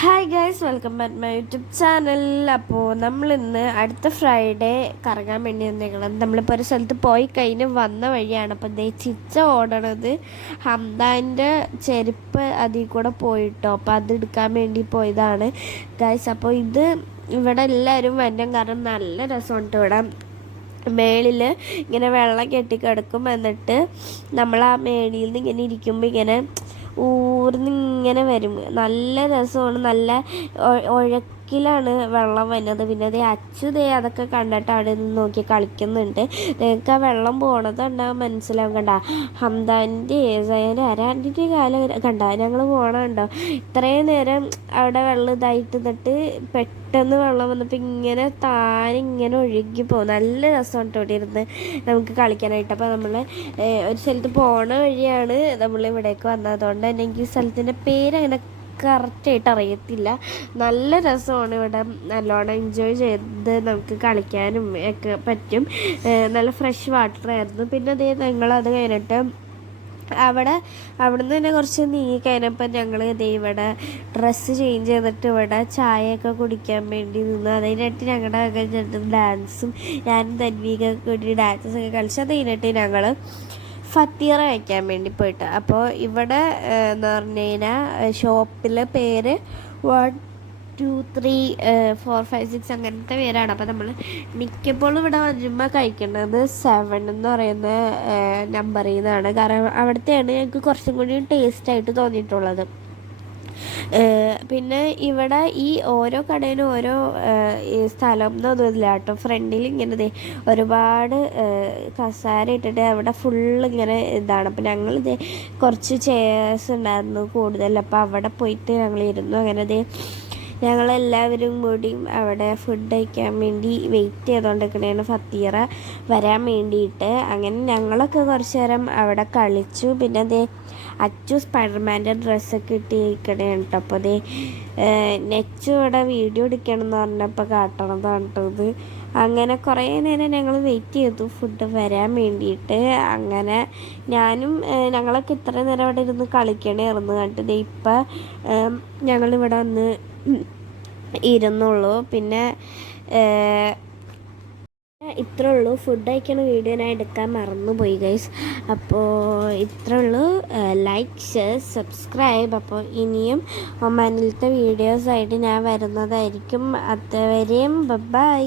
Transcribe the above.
Hi guys, welcome back my YouTube channel. അപ്പോൾ നമ്മളിന്ന് അടുത്ത ഫ്രൈഡേ കറങ്ങാൻ വേണ്ടി വന്നേക്കണം. നമ്മളിപ്പോൾ ഒരു സ്ഥലത്ത് പോയി കഴിഞ്ഞ് വന്ന വഴിയാണ്. അപ്പോൾ ദേ ചിച്ച ഓടണത് ഹംദാൻ്റെ ചെരുപ്പ് അതിൽ കൂടെ പോയിട്ടോ. അപ്പോൾ അത് എടുക്കാൻ വേണ്ടി പോയതാണ് ഗൈസ്. അപ്പോൾ ഇത് ഇവിടെ എല്ലാവരും വരും, കാരണം നല്ല രസമുണ്ട് ഇവിടെ. മേളിൽ ഇങ്ങനെ വെള്ളം കെട്ടിക്കിടക്കും. എന്നിട്ട് നമ്മൾ ആ മേളിൽ നിന്ന് ഇങ്ങനെ ഇരിക്കുമ്പോൾ ഇങ്ങനെ ഊർന്നിങ്ങനെ വരും. നല്ല രസമാണ്. നല്ല ഒഴക്കിലാണ് വെള്ളം വരുന്നത്. പിന്നെ അതേ അച്ഛതേ അതൊക്കെ കണ്ടിട്ട് അവിടെ നിന്ന് നോക്കി കളിക്കുന്നുണ്ട്. നിങ്ങൾക്ക് ആ വെള്ളം പോണത് കണ്ടാൽ മനസ്സിലാവും. കണ്ട ഹംദാൻ്റെ ആരാൻ്റെ കാലം കണ്ട ഞങ്ങൾ പോകണുണ്ടോ. ഇത്രയും നേരം അവിടെ വെള്ളം ഇതായിട്ട് നിന്നിട്ട് പെട്ടെന്ന് വെള്ളം വന്നപ്പോൾ ഇങ്ങനെ താനിങ്ങനെ ഒഴുകി പോകും. നല്ല രസമാണ് ഇവിടെ ഇരുന്ന് നമുക്ക് കളിക്കാനായിട്ട്. അപ്പോൾ നമ്മൾ ഒരു സ്ഥലത്ത് പോണ വഴിയാണ് നമ്മൾ ഇവിടേക്ക് വന്നത്. അതുകൊണ്ട് തന്നെ എനിക്ക് ഈ സ്ഥലത്തിൻ്റെ പേരങ്ങനെ കറക്റ്റായിട്ട് അറിയത്തില്ല. നല്ല രസമാണ് ഇവിടെ. നല്ലോണം എൻജോയ് ചെയ്ത് നമുക്ക് കളിക്കാനും ഒക്കെ പറ്റും. നല്ല ഫ്രഷ് വാട്ടർ ആയിരുന്നു. പിന്നെ അതേ ഞങ്ങളത് കഴിഞ്ഞിട്ട് അവിടുന്ന് തന്നെ കുറച്ച് നീങ്ങി കഴിഞ്ഞപ്പോൾ ഞങ്ങൾ ഇതേ ഇവിടെ ഡ്രസ്സ് ചേഞ്ച് ചെയ്തിട്ട് ഇവിടെ ചായയൊക്കെ കുടിക്കാൻ വേണ്ടി നിന്ന്. അതിനായിട്ട് ഞങ്ങളുടെ ഒക്കെ ഡാൻസും ഞാനും തൻവീകൊക്കെ കൂടി ഡാൻസൊക്കെ കളിച്ച് അത് കഴിഞ്ഞിട്ട് ഞങ്ങൾ ഫത്തീറ വയ്ക്കാൻ വേണ്ടി പോയിട്ട്. അപ്പോൾ ഇവിടെ എന്ന് പറഞ്ഞു കഴിഞ്ഞാൽ ഷോപ്പിലെ പേര് 1 2 3 4 5 6 അങ്ങനത്തെ പേരാണ്. അപ്പോൾ നമ്മൾ മിക്കപ്പോഴും ഇവിടെ വരുമ്പോൾ കഴിക്കുന്നത് 7 എന്ന് പറയുന്ന നമ്പറിൽ നിന്നാണ്. കാരണം അവിടുത്തെയാണ് ഞങ്ങൾക്ക് കുറച്ചും കൂടി ടേസ്റ്റായിട്ട് തോന്നിയിട്ടുള്ളത്. പിന്നെ ഇവിടെ ഈ ഓരോ കടയിലും ഓരോ സ്ഥലം എന്നൊന്നുമില്ല കേട്ടോ. ഫ്രണ്ടിൽ ഇങ്ങനെ ഒരുപാട് കസാര ഇട്ടിട്ട് അവിടെ ഫുള്ള് ഇങ്ങനെ ഇതാണ്. അപ്പോൾ ഞങ്ങളിത് കുറച്ച് ചെയർസ് ഉണ്ടായിരുന്നു കൂടുതൽ. അപ്പോൾ അവിടെ പോയിട്ട് ഞങ്ങൾ ഇരുന്നു. അങ്ങനെ ഞങ്ങളെല്ലാവരും കൂടി അവിടെ ഫുഡ് കഴിക്കാൻ വേണ്ടി വെയിറ്റ് ചെയ്തുകൊണ്ടിരിക്കണേണ് ഫത്തീറ വരാൻ വേണ്ടിയിട്ട്. അങ്ങനെ ഞങ്ങളൊക്കെ കുറച്ച് നേരം അവിടെ കളിച്ചു. പിന്നെ അച്ചു സ്പൈഡർമാൻ്റെ ഡ്രസ്സൊക്കെ ഇട്ടിരിക്കണേ കേട്ടോ. അപ്പോൾ നെച്ചു ഇവിടെ വീഡിയോ എടുക്കണം എന്ന് പറഞ്ഞപ്പോൾ കാട്ടണതാണ് കേട്ടോ ഇത്. അങ്ങനെ കുറേ നേരം ഞങ്ങൾ വെയിറ്റ് ചെയ്തു ഫുഡ് വരാൻ വേണ്ടിയിട്ട്. അങ്ങനെ ഞങ്ങളൊക്കെ ഇത്ര നേരം അവിടെ ഇരുന്ന് കളിക്കണമായിരുന്നു. കണ്ടിട്ട് ഇപ്പം ഞങ്ങളിവിടെ വന്ന് ഇരുന്നുള്ളൂ. പിന്നെ ഇത്രേ ഉള്ളൂ. ഫുഡ് കഴിക്കണ വീഡിയോ ഞാൻ എടുക്കാൻ മറന്നുപോയി ഗൈസ്. അപ്പോൾ ഇത്രേ ഉള്ളൂ. Like, share, subscribe. അപ്പോൾ ഇനിയും ഒമാനിലത്തെ വീഡിയോസായിട്ട് ഞാൻ വരുന്നതായിരിക്കും. അതുവരെയും ബൈ.